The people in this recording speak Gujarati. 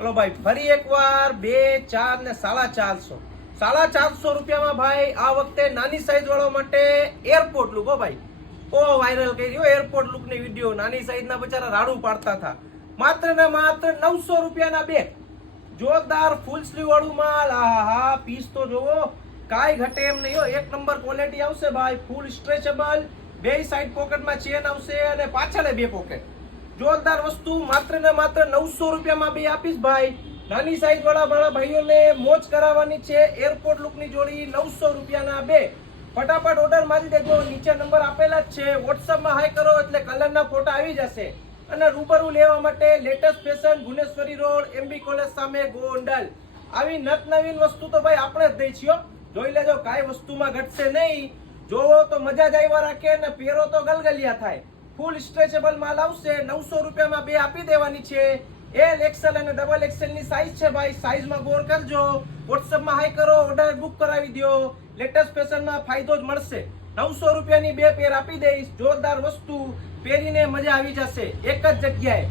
ચલો ભાઈ ફરી એકવાર 2, 4 ને 450. 450 રૂપિયામાં ભાઈ આ વખતે નાની સાઈઝ વાળો માટે એરપોર્ટ લુક. હો ભાઈ, ઓ વાયરલ કરી રહ્યો એરપોર્ટ લુક ની વિડીયો. નાની સાઈઝ ના બચારા રાડું પાડતા હતા. માત્ર ને માત્ર 900 રૂપિયાના બે જોરદાર ફૂલ સ્લીવ વાળું માલ. આહા, પીસ તો જોવો, કાઈ ઘટે એમ નહીં હો. એક નંબર ક્વોલિટી આવશે ભાઈ. ફૂલ સ્ટ્રેચેબલ, બે સાઈડ પોકેટમાં ચેન આવશે અને પાછળ બે પોકેટ. જોરદાર વસ્તુ. માત્ર ને માત્ર 900 રૂપિયામાં બે આપીશ ભાઈ. નાની સાઈઝ વાળા મારા ભાઈઓને મોજ કરાવવાની છે. એરપોર્ટ લુક ની જોડી 900 રૂપિયાના બે. ફટાફટ ઓર્ડર મારી દેજો. નીચે નંબર આપેલા જ છે. વોટ્સઅપ માં હાઈ કરો એટલે કલરના ફોટા આવી જશે. અને રૂબરૂ લેવા માટે latest fashion, Guneshwari road, MB college સામે, ગોંડલ. આવી નત નવીન વસ્તુ તો ભાઈ આપણે જ દઈ છીએ. જોઈ લેજો, કાંઈ વસ્તુમાં ઘટશે નહીં. જોવો તો મજા જ આવ્યા રાખે અને પહેરો તો ગલગલિયા થાય. ફૂલ સ્ટ્રેચેબલ માલ આવશે. 900 રૂપિયામાં બે આપી દેવાની છે. એલ, એક્સેલ અને ડબલ એક્સેલ ની સાઈઝ છે ભાઈ. સાઈઝમાં ગોળ કરજો. વોટ્સઅપ માં હાઈ કરો, ઓર્ડર બુક કરાવી દો. લેટેસ્ટ ફેશનમાં ફાયદો જ મળશે. 900 રૂપિયાની બે પેર આપી દઈશ. જોરદાર વસ્તુ, પહેરીને મજા આવી જશે એક જ જગ્યાએ.